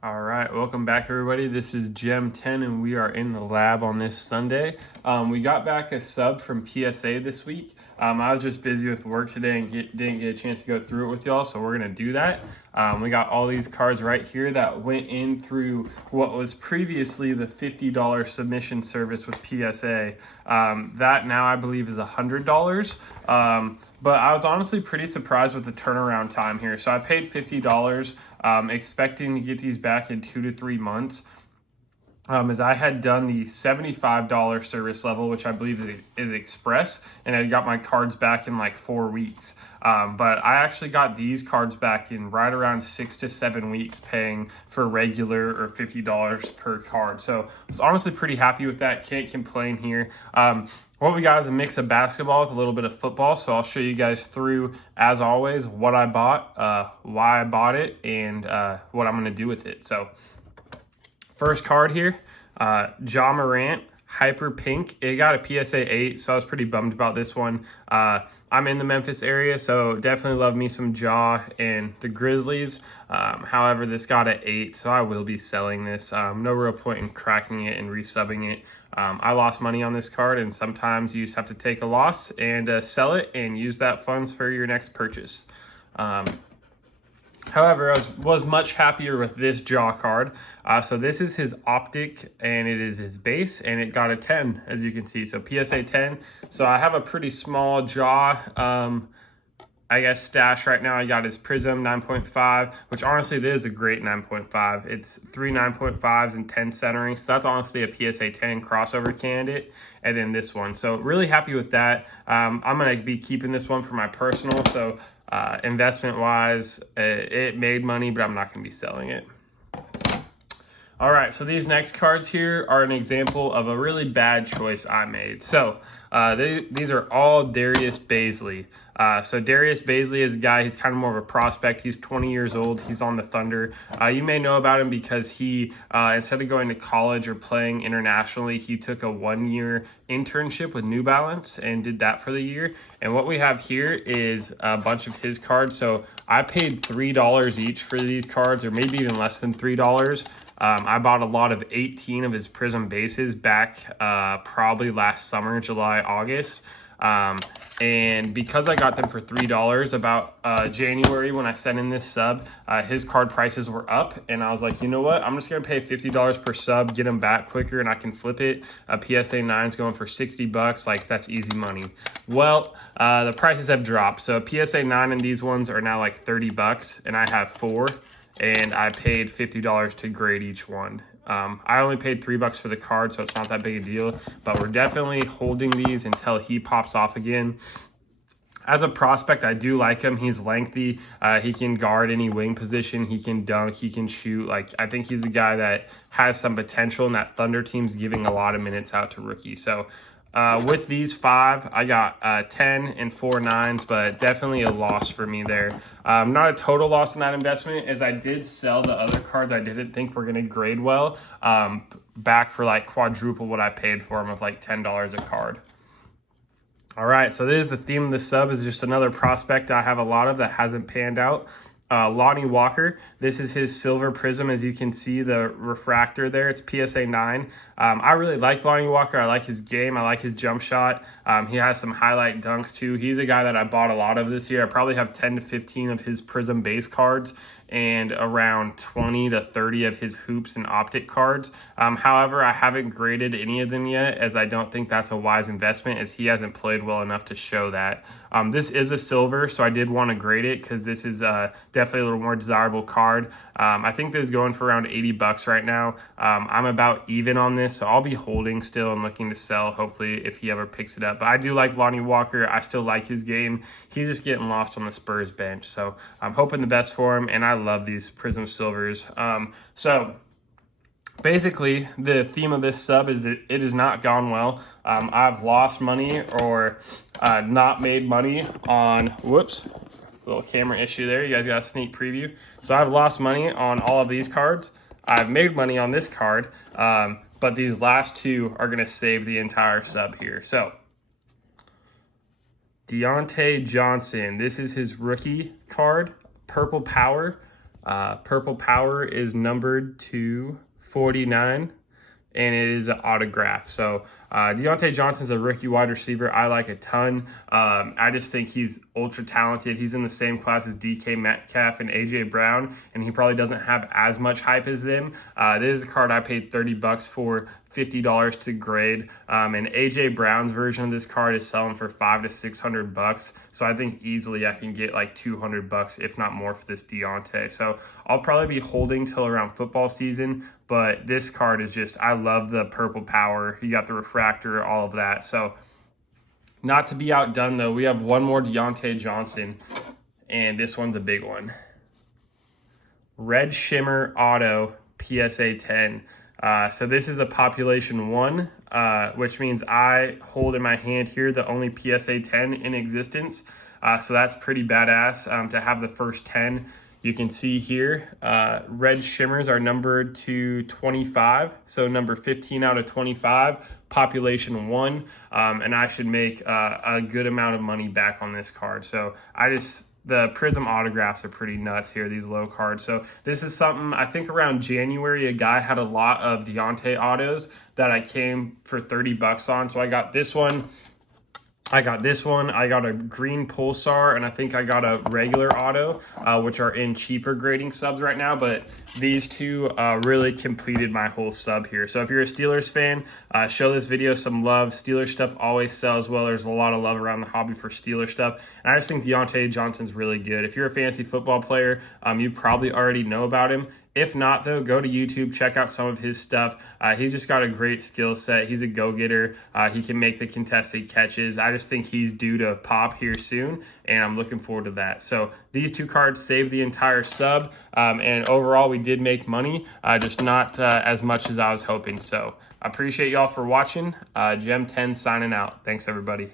All right, welcome back, everybody. This is Gem 10, and we are in the lab on this Sunday. We got back a sub from PSA this week. I was just busy with work today and didn't get a chance to go through it with y'all, so we're going to do that. We got all these cards right here that went in through what was previously the $50 submission service with PSA. That now I believe is $100. But I was honestly pretty surprised with the turnaround time here. So I paid $50, expecting to get these back in 2 to 3 months. As I had done the $75 service level, which I believe is express, and I got my cards back in like 4 weeks. But I actually got these cards back in right around 6 to 7 weeks, paying for regular or $50 per card. So I was honestly pretty happy with that. Can't complain here. What we got is a mix of basketball with a little bit of football. So I'll show you guys through, as always, what I bought, why I bought it, and what I'm going to do with it. So first card here, Ja Morant, Hyper Pink. It got a PSA 8, so I was pretty bummed about this one. I'm in the Memphis area, so definitely love me some Ja and the Grizzlies. However, this got an 8, so I will be selling this. No real point in cracking it and resubbing it. I lost money on this card, and sometimes you just have to take a loss and sell it and use that funds for your next purchase. However, I was much happier with this Ja card. So this is his optic, and it is his base, and it got a 10, as you can see. So PSA 10. So I have a pretty small Ja, I guess, stash right now. I got his Prism 9.5, which honestly, this is a great 9.5. It's 3 9.5s and 10 centering. So that's honestly a PSA 10 crossover candidate. And then this one. So really happy with that. I'm going to be keeping this one for my personal. So investment wise, it made money, but I'm not going to be selling it. All right, so these next cards here are an example of a really bad choice I made. So these are all Darius Bazley. So Darius Bazley is a guy, he's kind of more of a prospect. He's 20 years old. He's on the Thunder. You may know about him because he, instead of going to college or playing internationally, he took a 1-year internship with New Balance and did that for the year. And what we have here is a bunch of his cards. So I paid $3 each for these cards, or maybe even less than $3. I bought a lot of 18 of his Prism bases back probably last summer, July, August. And because I got them for $3 about January when I sent in this sub, his card prices were up, and I was like, you know what, I'm just gonna pay $50 per sub, get them back quicker, and I can flip it. A PSA 9 is going for $60, like that's easy money. Well, the prices have dropped, so a PSA 9 and these ones are now like $30, and I have 4, and I paid $50 to grade each one. I only paid $3 for the card, so it's not that big a deal, but we're definitely holding these until he pops off again. As a prospect, I do like him. He's lengthy. He can guard any wing position. He can dunk. He can shoot. Like, I think he's a guy that has some potential, and that Thunder team's giving a lot of minutes out to rookies. So with these 5, I got 10 and 4 9s, but definitely a loss for me there. Not a total loss in that investment, as I did sell the other cards I didn't think were going to grade well back for like quadruple what I paid for them, of like $10 a card. All right, so this is the theme of the sub, is just another prospect I have a lot of that hasn't panned out. Lonnie Walker, this is his silver Prism. As you can see, the refractor there, it's PSA 9. I really like Lonnie Walker. I like his game. I like his jump shot. He has some highlight dunks too. He's a guy that I bought a lot of this year. I probably have 10 to 15 of his Prism base cards and around 20 to 30 of his hoops and optic cards. However, I haven't graded any of them yet, as I don't think that's a wise investment, as he hasn't played well enough to show that. This is a silver, so I did want to grade it because this is definitely a little more desirable card. I think this is going for around $80 right now. I'm about even on this, so I'll be holding still and looking to sell, hopefully, if he ever picks it up. But I do like Lonnie Walker. I still like his game. He's just getting lost on the Spurs bench, so I'm hoping the best for him, and I love these Prism Silvers. So basically, the theme of this sub is that it has not gone well. I've lost money or not made money on, whoops, little camera issue there. You guys got a sneak preview. So I've lost money on all of these cards. I've made money on this card, but these last 2 are going to save the entire sub here. So Deontay Johnson, this is his rookie card, Purple Power. Purple Power is numbered to 49, and it is an autograph. So Deontay Johnson's a rookie wide receiver I like a ton. I just think he's ultra talented. He's in the same class as DK Metcalf and AJ Brown, and he probably doesn't have as much hype as them. This is a card I paid $30 for, $50 to grade. And AJ Brown's version of this card is selling for $500 to $600. So I think easily I can get like $200, if not more, for this Deontay. So I'll probably be holding till around football season. But this card is just, I love the Purple Power. You got the refractor, all of that. So not to be outdone though, we have one more Deontay Johnson, and this one's a big one. Red Shimmer Auto PSA 10. So this is a population 1, which means I hold in my hand here the only PSA 10 in existence. So that's pretty badass to have the first 10. You can see here, red shimmers are numbered to 25. So number 15 out of 25, population 1. And I should make a good amount of money back on this card. So the Prism autographs are pretty nuts here, these low cards. So this is something, I think around January, a guy had a lot of Deontay autos that I came for $30 on. So I got this one. I got a green Pulsar, and I think I got a regular auto, which are in cheaper grading subs right now, but these two really completed my whole sub here. So if you're a Steelers fan, show this video some love. Steelers stuff always sells well. There's a lot of love around the hobby for Steelers stuff, and I just think Deontay Johnson's really good. If you're a fantasy football player, you probably already know about him. If not, though, go to YouTube, check out some of his stuff. He's just got a great skill set. He's a go-getter. He can make the contested catches. I just think he's due to pop here soon, and I'm looking forward to that. So these two cards saved the entire sub, and overall we did make money, just not as much as I was hoping. So I appreciate y'all for watching. Gem10 signing out. Thanks, everybody.